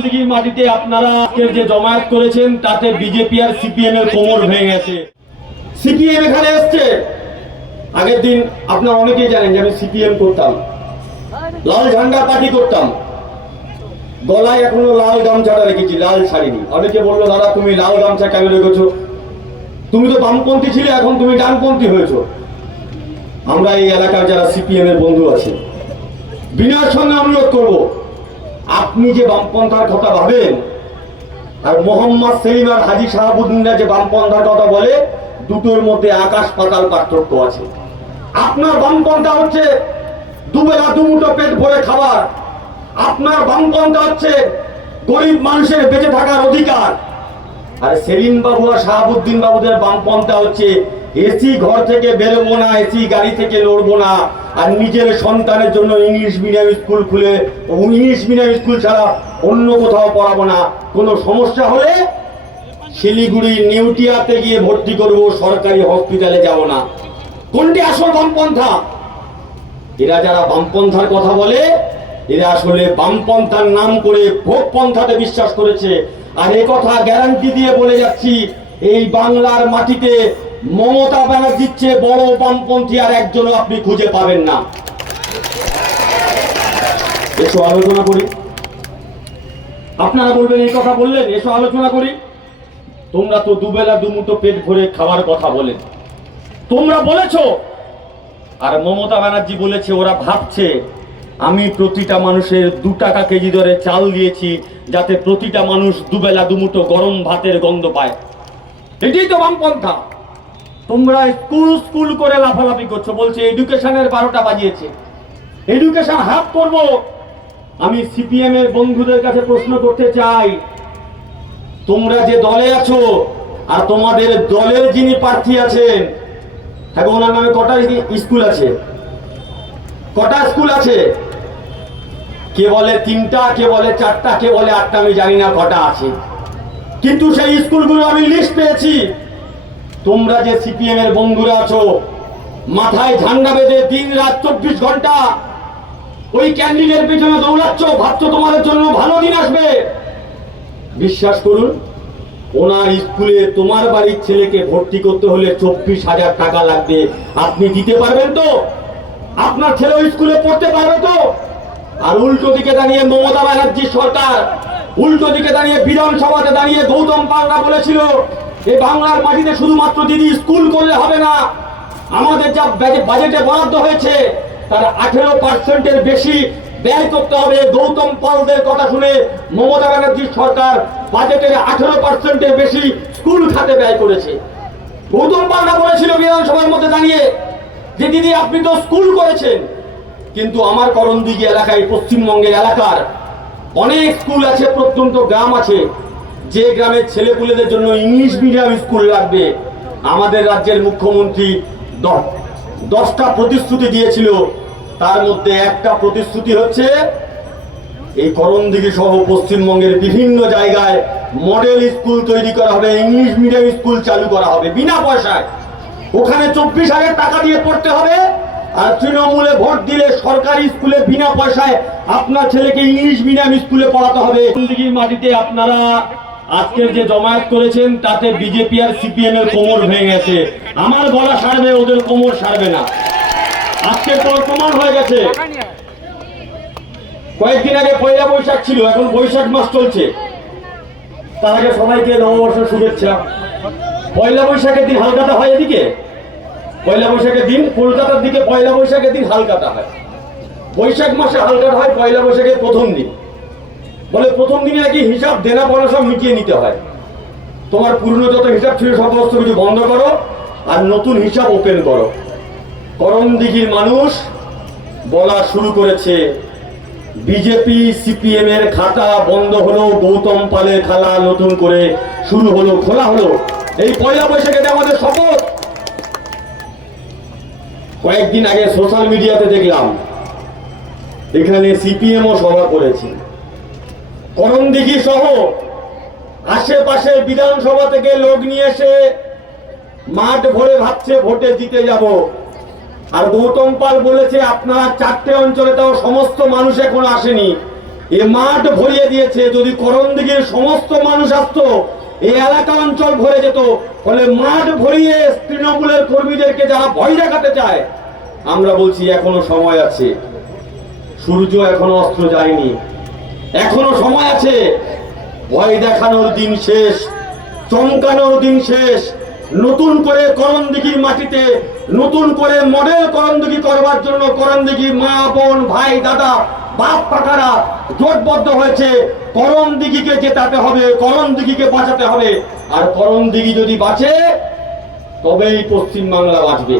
করণদিঘির মাটিতে আপনারা যে জমায়েত করেছেন তাতে বিজেপি আর সিপিএম এর কোমর ভেঙে গেছে। সিপিএম এখানে এসছে, আগের দিন আপনারা অনেকেই জানেন যে আমি সিপিএম করতাম, লাল ঝান্ডা পার্টি করতাম, গলায় এখনো লাল গামছাটা রেখেছি, লাল ছাড়িনি। অনেকে বললো দাদা তুমি লাল গামছা কেন রেখেছো, তুমি তো বামপন্থী ছিলে এখন তুমি ডানপন্থী হয়েছো। আমরা এই এলাকার যারা সিপিএম এর বন্ধু আছে বিনয়ের সঙ্গে অনুরোধ করব, আপনি যে বামপন্থার কথা ভাবেন আর মোহাম্মদ সেলিম আর হাজী শাহাবুদ্দিনরা যে বামপন্থার কথা বলে, দুটোর মধ্যে আকাশ পাতাল পার্থক্য আছে। আপনার বামপন্থা হচ্ছে দুবেলা দুমুঠো পেট ভরে খাবার, আপনার বামপন্থা হচ্ছে গরিব মানুষের বেঁচে থাকার অধিকার। আর সেলিম বাবু আর শাহাবুদ্দিন বাবুদের বামপন্থা হচ্ছে এসি ঘর থেকে বেরোবো না, এসি গাড়ি থেকে লড়বো না, আর নিজের সন্তানের জন্য ইংলিশ মিডিয়াম স্কুল খুলে ইংলিশ মিডিয়াম স্কুল ছাড়া অন্য কোথাও পড়াবো না, কোনো সমস্যা হলে শিলিগুড়ি নিউটিয়াতে গিয়ে ভর্তি করবো, সরকারি হসপিটালে যাব না। কোনটি আসল বামপন্থা? এরা যারা বামপন্থার কথা বলে এরা আসলে বামপন্থার নাম করে ভোগপন্থাতে বিশ্বাস করেছে। আর এ কথা গ্যারান্টি দিয়ে বলে যাচ্ছি, এই বাংলার মাটিতে মমতা ব্যানার্জির চেয়ে বড় বামপন্থী আর একজনও আপনি খুঁজে পাবেন না। এসো আলোচনা করি। আপনারা বলবেন এই কথা বললেন, এসো আলোচনা করি। তোমরা তো দুবেলা দুমুঠো পেট ভরে খাওয়ার কথা বলেন, তোমরা বলেছো, আর মমতা ব্যানার্জি বলেছে ওরা ভাবছে আমি প্রতিটা মানুষের 2 টাকা কেজি দরে চাল দিয়েছি যাতে প্রতিটা মানুষ দুবেলা দুমুঠো গরম ভাতের গন্ধ পায়। এটাই তো বামপন্থা। তোমরা স্কুল স্কুল করে লাফালাফি করছো, বলছে এডুকেশনের 12টা বাজিয়েছে, এডুকেশন হাফ করব। আমি সিপিএম এর বন্ধুদের কাছে প্রশ্ন করতে চাই, তোমরা যে দলে আছো আর তোমাদের দলের যিনি প্রার্থী আছেন, এখন ওনার নামে কটা স্কুল আছে, কটা স্কুল আছে? কে বলে 3টা, কে বলে 4টা, কে বলে 8টা, আমি জানি না কটা আছে, কিন্তু সেই স্কুলগুলো আমি লিস্ট পেয়েছি। তোমরা যে সিপিএম এর বন্ধুরা আছো, মাথায় ঝান্ডা বেঁধে দিন রাত 24 ঘন্টা ওই ক্যান্ডিডেটের পেছনে দৌড়াচ্ছ, ভাবছো তোমাদের জন্য ভালো দিন আসবে। বিশ্বাস করুন, ওনার স্কুলে তোমার বাড়ির ছেলেকে ভর্তি করতে হলে 24,000 টাকা লাগবে। আপনি দিতে পারবেন তো? আপনার ছেলে ওই স্কুলে পড়তে পারবে তো? আর উল্টো দিকে দাঁড়িয়ে মমতা ব্যানার্জির সরকার, উল্টো দিকে দাঁড়িয়ে বিধানসভাতে দাঁড়িয়ে গৌতম পালরা বলেছিল এই বাংলার মাটিতে শুধুমাত্র দিদি স্কুল করলে হবে না, আমাদের যা বাজেটে বরাদ্দ হয়েছে তার 18%-এর বেশি ব্যয় করতে হবে। গৌতম পালদের কথা শুনে মমতা ব্যানার্জির সরকার বাজেটের 18%-এর বেশি স্কুল খাতে ব্যয় করেছে। গৌতম পালরা বলেছিল বিধানসভার মধ্যে দাঁড়িয়ে যে দিদি আপনি তো স্কুল করেছেন, কিন্তু আমার করণদিঘি এলাকায়, পশ্চিমবঙ্গের এলাকার অনেক স্কুল আছে, প্রত্যন্ত গ্রাম আছে, যে গ্রামের ছেলেপুলেদের জন্য ইংলিশ মিডিয়াম স্কুল লাগবে। আমাদের রাজ্যের মুখ্যমন্ত্রী 10টা প্রতিশ্রুতি দিয়েছিল, তার মধ্যে একটা প্রতিশ্রুতি হচ্ছে এই করণদিঘি সহ পশ্চিমবঙ্গের বিভিন্ন জায়গায় মডেল স্কুল তৈরি করা হবে, ইংলিশ মিডিয়াম স্কুল চালু করা হবে বিনা পয়সায়। ওখানে 24,000 টাকা দিয়ে পড়তে হবে, আর তৃণমূলে ভোট দিলে সরকারি স্কুলে বিনা পয়সায় আপনার ছেলেকে ইংলিশ মিডিয়াম স্কুলে পড়াতে হবে। করণদিঘির মাটিতে আপনারা আজকের যে জমায়েত করেছেন তাতে বিজেপি আর সিপিএম এর কোমর ভেঙে গেছে। আমার গলা সারবে, ওদের কোমর সারবে না। আজকে তো প্রমাণ হয়ে গেছে। কয়েকদিন আগে পয়লা বৈশাখ ছিল, এখন বৈশাখ মাস চলছে। তার আগে সবাইকে নববর্ষের শুভেচ্ছা। পয়লা বৈশাখের দিন হালকাটা হয় এদিকে, পয়লা বৈশাখের দিন কলকাতার দিকে পয়লা বৈশাখের দিন হালকাটা হয়, বৈশাখ মাসে হালকাটা হয় পয়লা বৈশাখের প্রথম দিন। বলে প্রথম দিনে নাকি হিসাব দেনা পাওনা সব মিটিয়ে নিতে হয়। তোমার পুরনো যত হিসাব ছিল সমস্ত কিছু বন্ধ করো আর নতুন হিসাব ওপেন করো। করণদিঘির মানুষ বলা শুরু করেছে বিজেপি সিপিএম এর খাতা বন্ধ হলো, গৌতম পালের খালা নতুন করে শুরু হলো, খোলা হলো। এই পয়লা বৈশাখে আমাদের শপথ। কয়েকদিন আগে সোশ্যাল মিডিয়াতে দেখলাম এখানে সিপিএমও সভা করেছে। করণদিঘি সহ আশেপাশে বিধানসভা থেকে লোক নিয়ে এসে মাঠ ভরে ভাবছে ভোটে জিতে যাব। আর গৌতম পাল বলেছে আপনারা 4টে অঞ্চলে, তাও সমস্ত মানুষ এখনো আসেনি, এ মাঠ ভরিয়ে দিয়েছে। যদি করণদিঘির সমস্ত মানুষ আসতো, এই এলাকা অঞ্চল ভরে যেত। ফলে মাঠ ভরিয়ে তৃণমূলের কর্মীদেরকে যারা ভয় দেখাতে চায়, আমরা বলছি এখনো সময় আছে। সূর্য এখনো অস্ত যায়নি, এখনো সময় আছে। ভয় দেখানোর দিন শেষ, চমকানোর দিন শেষ। নতুন করে করণদিঘির মাটিতে নতুন করে মডেল করণদিঘি করবার জন্য করণদিঘির মা, বোন, ভাই, দাদা, বাপ, কাকারা জোটবদ্ধ হয়েছে। করণদিঘিকে জেতাতে হবে, করণদিঘিকে বাঁচাতে হবে। আর করণদিঘি যদি বাঁচে, তবেই পশ্চিম বাংলা বাঁচবে।